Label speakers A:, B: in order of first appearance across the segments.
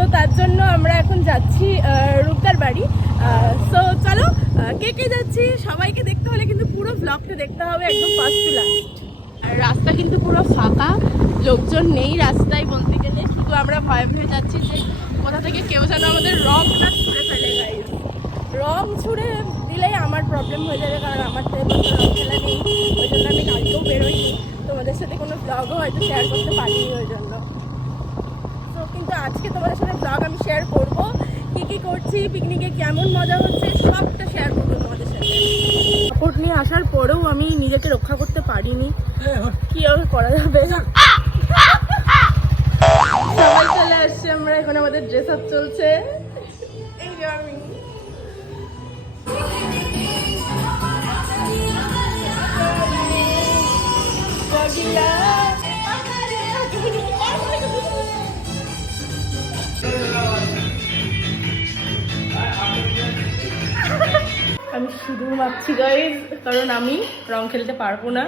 A: তো তার জন্য আমরা এখন যাচ্ছি রূপদার বাড়ি। সো চলো কে কে যাচ্ছি? সবাইকে দেখতে হলে কিন্তু পুরো ব্লগটা দেখতে হবে একদম ফার্স্ট টু লাস্ট রাস্তা কিন্তু পুরো ফাঁকা, লোকজন নেই রাস্তায় বলতে গেলে শুধু আমরা ভয় ভয়ে যাচ্ছি যে কোথা থেকে কেউ যেন আমাদের রং না ছুঁড়ে ফেলে রং ছুঁড়ে দিলেই আমার প্রবলেম হয়ে যাবে, কারণ আমার তো এবছর রং ফেলে নেই। ওই জন্য আমি কালকেও বেরোইনি। তোমাদের সাথে কোনো ব্লগও হয়তো শেয়ার করতে পারিনি ওই জন্য। কিন্তু আজকে তোমাদের সাথে ব্লগ আমি শেয়ার করব। কি কি করছি পিকনিকে কেমন মজা হচ্ছে সবটা শেয়ার করব তোমাদের সাথে। সাপোর্ট নিয়ে আসার পরেও আমি নিজেকে রক্ষা করতে পারিনি। কি আর করা যাবে? সবাই চলে আসছে আমরা এখন আমাদের ড্রেস আপ চলছে। এই যে আমি। আমি মাখছি গাইজ কারণ আমি রং খেলতে পারব না।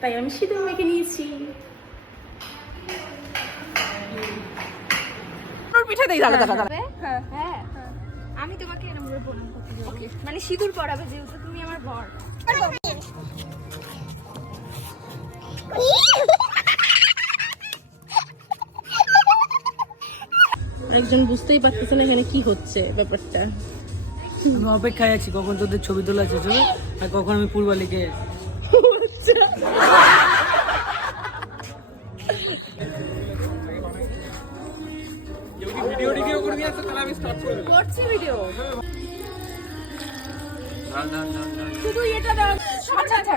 A: তাই আমি সিঁদুর মেখে নিয়েছি। পিঠে দেই দাঁড়া দাঁড়া দাঁড়া।
B: হ্যাঁ হ্যাঁ আমি তোমাকে এরকম করে প্রণাম করতে যাব মানে সিঁদুর পরাবে যেহেতু তুমি আমার বর।
A: একজন বুঝতেই পারতেছে না এখানে কি হচ্ছে ব্যাপারটা।
C: আমি অপেক্ষায় আছি কখন তোদের ছবি তোলা শেষ হবে আর কখন আমি পূর্বালিকে
A: করছি ভিডিও শুধু এটা দাও আচ্ছা আচ্ছা।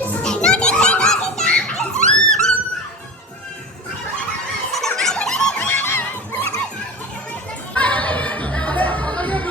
A: 아니야, 그...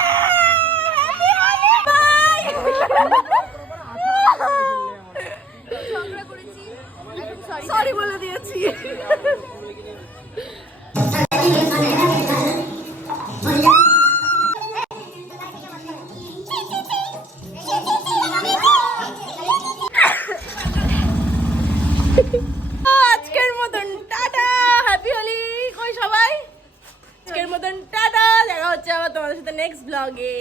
A: আজকের মতন টাটা হ্যাপি হোলি। কই সবাই? আজকের মতন টাটা, দেখা হচ্ছে আবার তোমাদের সাথে নেক্সট ব্লগে